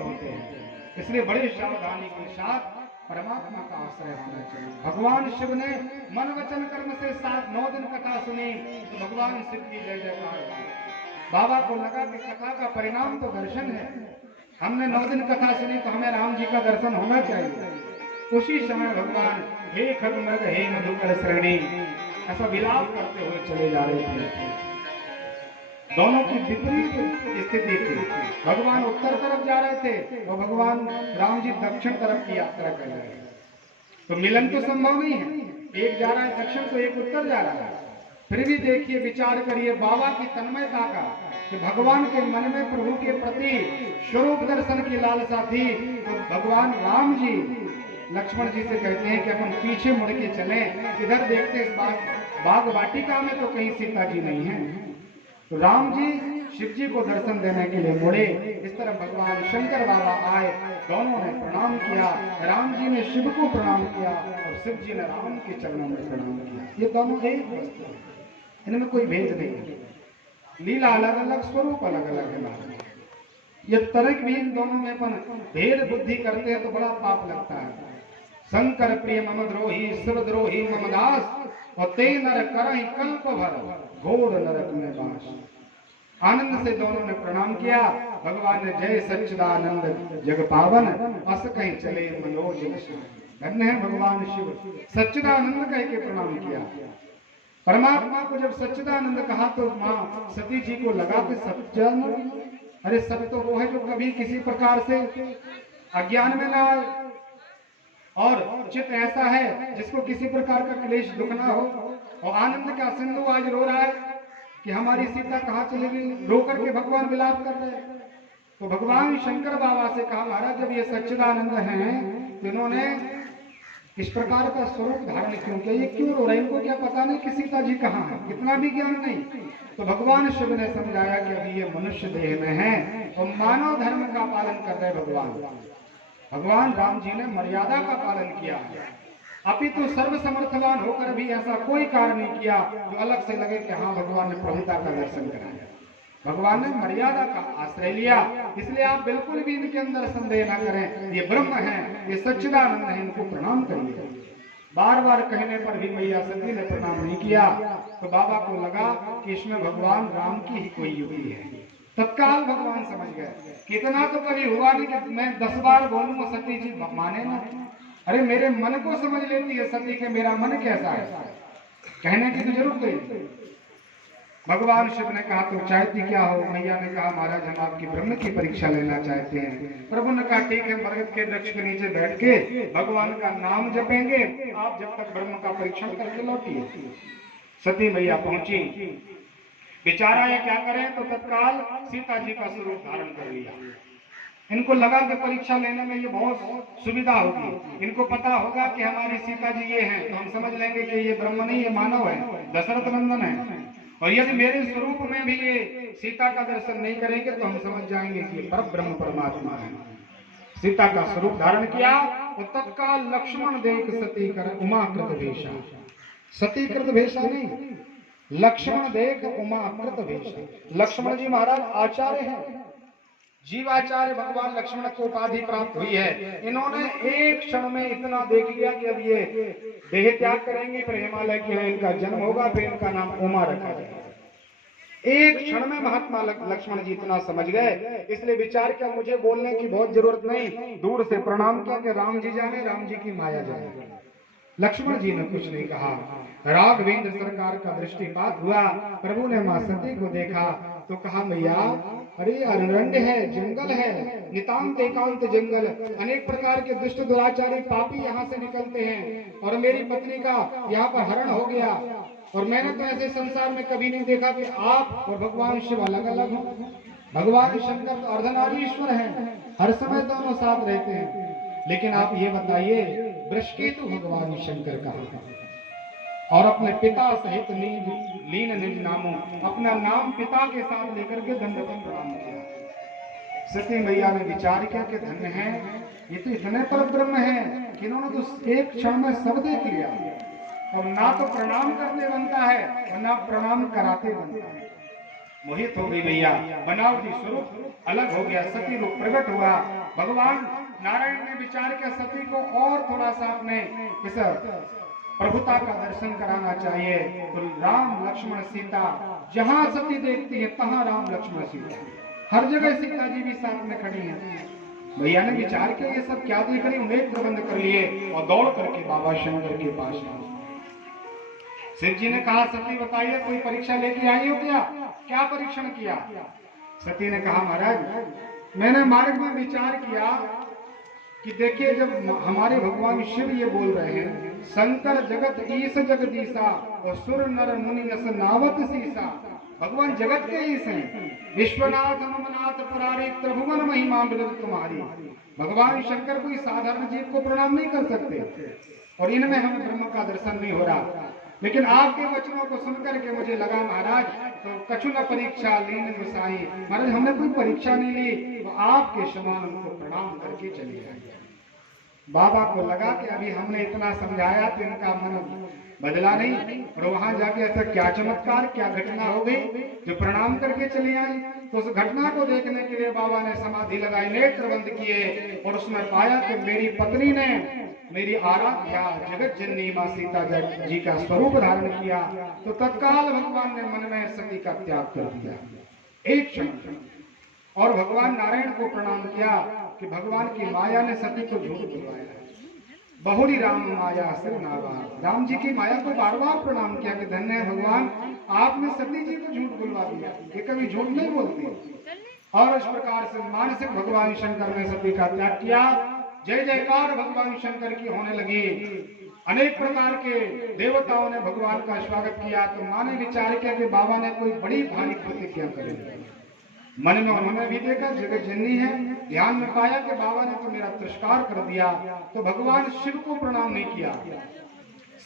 होते हैं। इसलिए बड़े सावधानी के साथ परमात्मा का आश्रय होना चाहिए। भगवान शिव ने मन वचन कर्म से 9 दिन कथा सुनी तो भगवान शिव की जय जयकार हुई। बाबा को लगा कि कथा का परिणाम तो दर्शन है, हमने 9 दिन कथा सुनी तो हमें राम जी का दर्शन होना चाहिए। उसी समय भगवान हे खगमृग हे मधुकर श्रेणी ऐसा विलाप करते हुए चले जा रहे थे। दोनों की विपरीत स्थिति थी। भगवान उत्तर तरफ जा रहे थे और भगवान राम जी दक्षिण तरफ की यात्रा कर रहे हैं। तो मिलन तो संभव नहीं है, एक जा रहा है दक्षिण तो एक उत्तर जा रहा है। फिर भी देखिए, विचार करिए बाबा की तन्मयता का कि भगवान के मन में प्रभु के प्रति स्वरूप दर्शन की लालसा थी। तो भगवान राम जी लक्ष्मण जी से कहते हैं कि अपन पीछे मुड़ के चलें, इधर देखते इस बाग वाटिका में तो कहीं सीता जी नहीं है। तो राम जी शिव जी को दर्शन देने के लिए मुड़े। इस तरह भगवान शंकर बाबा आए, दोनों ने प्रणाम किया। राम जी ने शिव को प्रणाम किया और शिव जी ने राम के चरणों में प्रणाम किया। ये दोनों एक वस्तु है, इनमें कोई भेद नहीं है। लीला अलग अलग, स्वरूप अलग अलग है। ये तर्क भी इन दोनों में अपन भेद बुद्धि करते हैं तो बड़ा पाप लगता है। शंकर प्रिय मम द्रोही शिव द्रोही मम दास और ते नर करहि कल्प भर घोर नरक में बास। आनंद से दोनों ने प्रणाम किया। भगवान ने जय सच्चिदानंद जग पावन अस कहीं चले मनोज। धन्य है भगवान शिव, सच्चिदानंद कह के प्रणाम किया। परमात्मा को जब सच्चिदानंद कहा तो मां सती जी को लगा कि सच्चिदानंद, अरे सत्य तो वो है जो कभी किसी प्रकार से अज्ञान में ना आए और चित्त ऐसा है जिसको किसी प्रकार का क्लेश दुख ना हो। और आनंद का सिंधु आज रो रहा है कि हमारी सीता कहाँ चली गई, रो करके भगवान विलाप कर रहे हैं। तो भगवान शंकर बाबा से कहा, महाराज जब ये सच्चिदानंद हैं तो इन्होंने इस प्रकार का स्वरूप धारण क्यों किया, ये क्यों रो रहे हैं, इनको क्या पता नहीं कि सीता जी कहाँ है, कितना भी ज्ञान नहीं। तो भगवान शिव ने समझाया कि अभी ये मनुष्य देह में है और मानव धर्म का पालन कर रहे भगवान राम जी ने मर्यादा का पालन किया। अपितु सर्व समर्थवान होकर भी ऐसा कोई कार्य नहीं किया जो अलग से लगे कि हाँ भगवान ने प्रभुता का दर्शन कराया। भगवान ने मर्यादा का आश्रय लिया। इसलिए आप बिल्कुल भी इनके अंदर संदेह न करें, ये ब्रह्म है, ये सच्चिदानंद है, इनको प्रणाम करिए। बार बार कहने पर भी मैया सती ने प्रणाम नहीं किया। तो बाबा को लगा कि इसमें भगवान राम की ही कोई युक्ति है। तत्काल भगवान समझ गए कि इतना तो कभी हुआ नहीं कि मैं 10 बार बोलूं सती जी माने ना। अरे मेरे मन को समझ लेती है सती के मेरा मन कैसा है, कहने की तो जरूरत नहीं। भगवान शिव ने कहा तो चाहती क्या हो। मैया ने कहा महाराज हम आपकी ब्रह्म की परीक्षा लेना चाहते हैं। प्रभु ने कहा ठीक है, बरगद के वृक्ष के नीचे बैठ के भगवान का नाम जपेंगे, आप जब तक ब्रह्म का परीक्षण करके लौटिए। सती मैया पहुंची, बेचारा ये क्या करें, तो तत्काल सीता जी का स्वरूप धारण कर लिया। इनको लगा कि परीक्षा लेने में ये बहुत सुविधा होगी, इनको पता होगा कि हमारी सीता जी ये हैं, तो हम समझ लेंगे कि ये ब्रह्म नहीं, ये मानव है, दशरथ नंदन है। और यदि मेरे स्वरूप में भी ये सीता का दर्शन नहीं करेंगे तो हम समझ जाएंगे कि पर ब्रह्म परमात्मा है। सीता का स्वरूप धारण किया तो तत्काल लक्ष्मण देख सती कर उमाकृत भेषा। सती कृत भेषा नहीं, लक्ष्मण देख उमाकृत भेषा। लक्ष्मण जी महाराज आचार्य हैं, जीवाचार्य भगवान लक्ष्मण को उपाधि प्राप्त हुई है। इन्होंने एक क्षण में इतना देख लिया कि अब ये देह त्याग करेंगे, फिर हिमालय के इनका जन्म होगा, फिर इनका नाम उमा रखा जाएगा। एक क्षण में महात्मा लक्ष्मण जी इतना समझ गए। इसलिए विचार किया मुझे बोलने की बहुत जरूरत नहीं, दूर से प्रणाम किया कि राम जी जाने, राम जी की माया जाने। लक्ष्मण जी ने कुछ नहीं कहा। राघवेंद्र सरकार का दृष्टिपात हुआ, प्रभु ने मां सती को देखा तो कहा मैया अरे अरण्य है, जंगल है, नितांत एकांत जंगल, अनेक प्रकार के दुष्ट दुराचारी पापी यहाँ से निकलते हैं और मेरी पत्नी का यहाँ पर हरण हो गया। और मैंने तो ऐसे संसार में कभी नहीं देखा कि आप और भगवान शिव अलग अलग हो। भगवान शंकर तो अर्धनारीश्वर हैं, हर समय दोनों साथ रहते हैं। लेकिन आप ये बताइए वृषकेतु भगवान शंकर कहाँ और अपने पिता सहित लीन निज नामों, अपना नाम पिता के साथ लेकर के दंडवत प्रणाम किया। सती मैया ने विचार किया कि धन्य है, ये तो इतने पर ब्रह्म है कि इन्होंने तो एक क्षण में सब देख लिया। और ना तो प्रणाम करते बनता है और ना प्रणाम कराते बनता है। मोहित हो गई मैया, बनावटी स्वरूप अलग हो गया। सती रूप प्रकट हुआ भगवान नारायण ने विचार किया सती को और थोड़ा सा अपने इस प्रभुता का दर्शन कराना चाहिए। तो राम लक्ष्मण सीता जहां सती देखती है तहां राम लक्ष्मण सीता, हर जगह सीता जी भी साथ में खड़ी हैं। भैया ने विचार किया ये सब क्या देख रही, उन्हें प्रबंध कर लिए और दौड़ करके बाबा शंकर के पास आए। शिव जी ने कहा सती बताइए कोई परीक्षा लेके आई हो क्या, क्या परीक्षण किया? सती ने कहा महाराज मैंने मार्ग में विचार किया कि देखिए जब हमारे भगवान शिव ये बोल रहे हैं शंकर जगत ईश जगदीशा और सुर नर मुनि यस नावत सीसा, भगवान जगत के ईश हैं, विश्वनाथ ममनाथ पुरारी त्रिभुवन महिमा विरल तुम्हारी। भगवान शंकर कोई साधारण जीव को प्रणाम नहीं कर सकते और इनमें हमें ब्रह्म का दर्शन नहीं हो रहा। लेकिन आपके वचनों को सुनकर के मुझे लगा महाराज तो कछु न परीक्षा लीन गुसाई, महाराज हमने कोई परीक्षा नहीं ली, वो आपके समान उनको प्रणाम करके चले आए। बाबा को लगा कि अभी हमने इतना समझाया तो इनका मन बदला नहीं, और वहां जाके ऐसा क्या चमत्कार क्या घटना हो गई जो प्रणाम करके चली आई। तो उस घटना को देखने के लिए बाबा ने समाधि लगाई, नेत्र बंद किए और उसमें पाया कि मेरी पत्नी ने मेरी आराध्या जगत जननी मां सीता जी का स्वरूप धारण किया। तो तत्काल भगवान ने मन में सती का त्याग कर दिया एक क्षण, और भगवान नारायण को प्रणाम किया कि भगवान की माया ने सती को झूठ बुलवाया। बहुरी राम माया सिर नावा, राम जी की माया को बार बार प्रणाम किया कि धन्य है भगवान आपने सती जी को झूठ बुलवा दिया, ये कभी झूठ नहीं बोलती। और इस प्रकार से मानसिक भगवान शंकर ने सती का त्याग किया। जय जयकार भगवान शंकर की होने लगी। अनेक प्रकार के देवताओं ने भगवान का स्वागत किया। तो माँ ने विचार किया कि बाबा ने कोई बड़ी भारी प्रतिज्ञा करी। मन में उन्होंने भी देखा जगत जननी है, ध्यान में पाया कि बाबा ने तो मेरा तिरस्कार कर दिया। तो भगवान शिव को प्रणाम नहीं किया,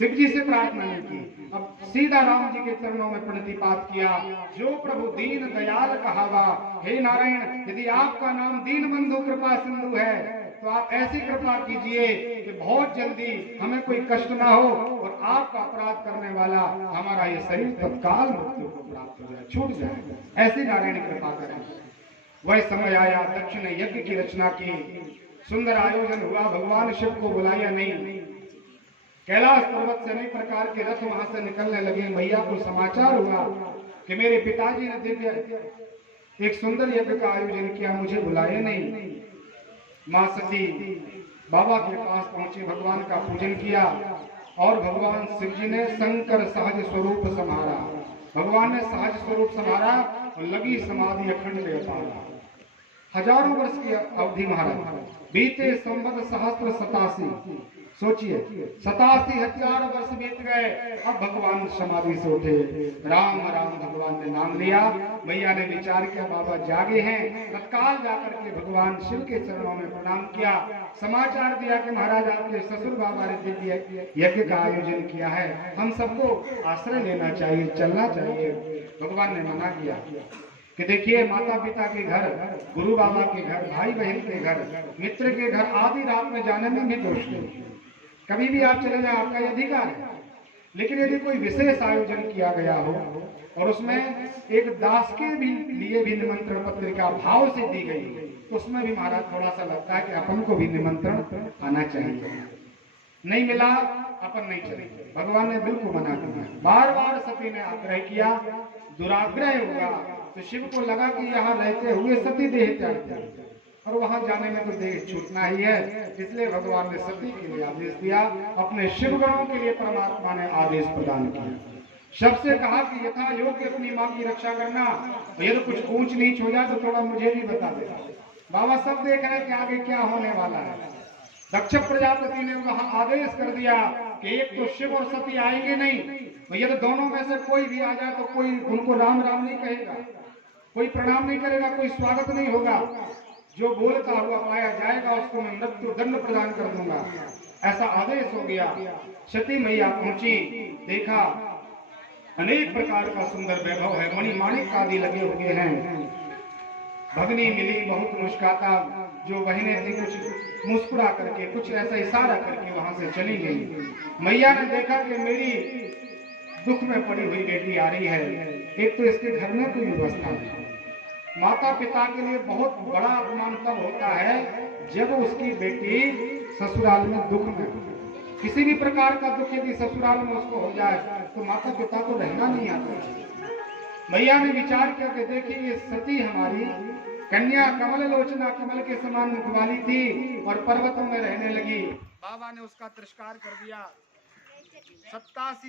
शिव जी से प्रार्थना नहीं की, अब सीधा राम जी के चरणों में प्रणतिपात किया। जो प्रभु दीन दयाल कहावा, हे नारायण यदि आपका नाम दीन बंधु कृपा सिंधु है तो आप ऐसी कृपा कीजिए कि बहुत जल्दी हमें कोई कष्ट ना हो और आपका अपराध करने वाला हमारा ये शरीर तत्काल मृत्यु को प्राप्त हो जाए, छूट जाए, ऐसी नारायण कृपा करें। वह समय आया, दक्ष ने यज्ञ की रचना की, सुंदर आयोजन हुआ, भगवान शिव को बुलाया नहीं। कैलाश पर्वत से अनेक प्रकार के रथ वहां से निकलने लगे। मैया को समाचार हुआ कि मेरे पिताजी ने दिव्य एक सुंदर यज्ञ का आयोजन किया, मुझे बुलाए नहीं। मां सती बाबा के पास पहुंचे, भगवान का पूजन किया और भगवान शिव जी ने शंकर सहज स्वरूप संभारा। भगवान ने सहज स्वरूप संभारा और लगी समाधि अखंड ले पाया। हजारों वर्ष की अवधि महाराज, बीते संवत सहस्त्र 87, सोचिए 87,000 वर्ष बीत गए। अब भगवान समाधि से उठे, राम राम भगवान ने नाम लिया। मैया ने विचार किया बाबा जागे हैं, तत्काल जाकर के भगवान शिव के चरणों में प्रणाम किया, समाचार दिया कि महाराज आपके ससुर बाबा ने दिव्य यज्ञ का आयोजन किया है, हम सबको आश्रय लेना चाहिए, चलना चाहिए। भगवान ने मना किया कि देखिए माता पिता के घर, गुरु बाबा के घर, भाई बहन के घर, मित्र के घर आधी रात में जाने में भी दोष नहीं, कभी भी आप चले जाए, आपका अधिकार है। लेकिन यदि कोई विशेष आयोजन किया गया हो और उसमें एक दास के भी लिए भी निमंत्रण पत्रिका भाव से दी गई, तो उसमें भी महाराज थोड़ा सा लगता है कि अपन को भी निमंत्रण आना चाहिए। नहीं मिला अपन नहीं चलेंगे, भगवान ने बिल्कुल मना किया। बार बार सती ने आग्रह किया, दुराग्रह होगा तो शिव को लगा कि यहाँ रहते हुए सती देह त्याग दें और वहां जाने में तो देह छूटना ही है, इसलिए भगवान ने सती के लिए आदेश दिया। अपने शिव गणों के लिए परमात्मा ने आदेश प्रदान किया, सबसे कहा कि यथा योग्य अपनी मां की रक्षा करना, यदि कुछ ऊंच नीच हो जाए तो थोड़ा मुझे भी बता देना। बाबा सब देख रहे हैं कि आगे क्या होने वाला है। दक्ष प्रजापति ने वहां आदेश कर दिया कि एक तो शिव और सती आएंगे नहीं, यदि दोनों में से कोई भी आ जाए तो कोई उनको राम राम नहीं कहेगा, कोई प्रणाम नहीं करेगा, कोई स्वागत नहीं होगा, जो बोलता हुआ पाया जाएगा उसको मैं मृत्यु दंड प्रदान कर दूंगा, ऐसा आदेश हो गया। सती मैया पहुंची, देखा अनेक प्रकार का सुंदर वैभव है, मणि माणिक आदि लगे हुए हैं। भगनी मिली बहुत मुस्कुराता, जो बहनें थी कुछ मुस्कुरा करके कुछ ऐसा इशारा करके वहां से चली गई। मैया ने देखा कि मेरी दुख में पड़ी हुई बेटी आ रही है, एक तो इसके घर में कोई व्यवस्था नहीं, माता पिता के लिए बहुत बड़ा अपमान तब होता है जब उसकी बेटी ससुराल में दुख में हो। किसी भी प्रकार का दुख यदि ससुराल में उसको हो जाए तो माता पिता को रहना नहीं आता। भैया ने विचार किया कि देखिए ये सती हमारी कन्या कमल लोचना कमल के समान मुख वाली थी और पर्वतों में रहने लगी। बाबा ने उसका तिरस्कार कर दिया। 87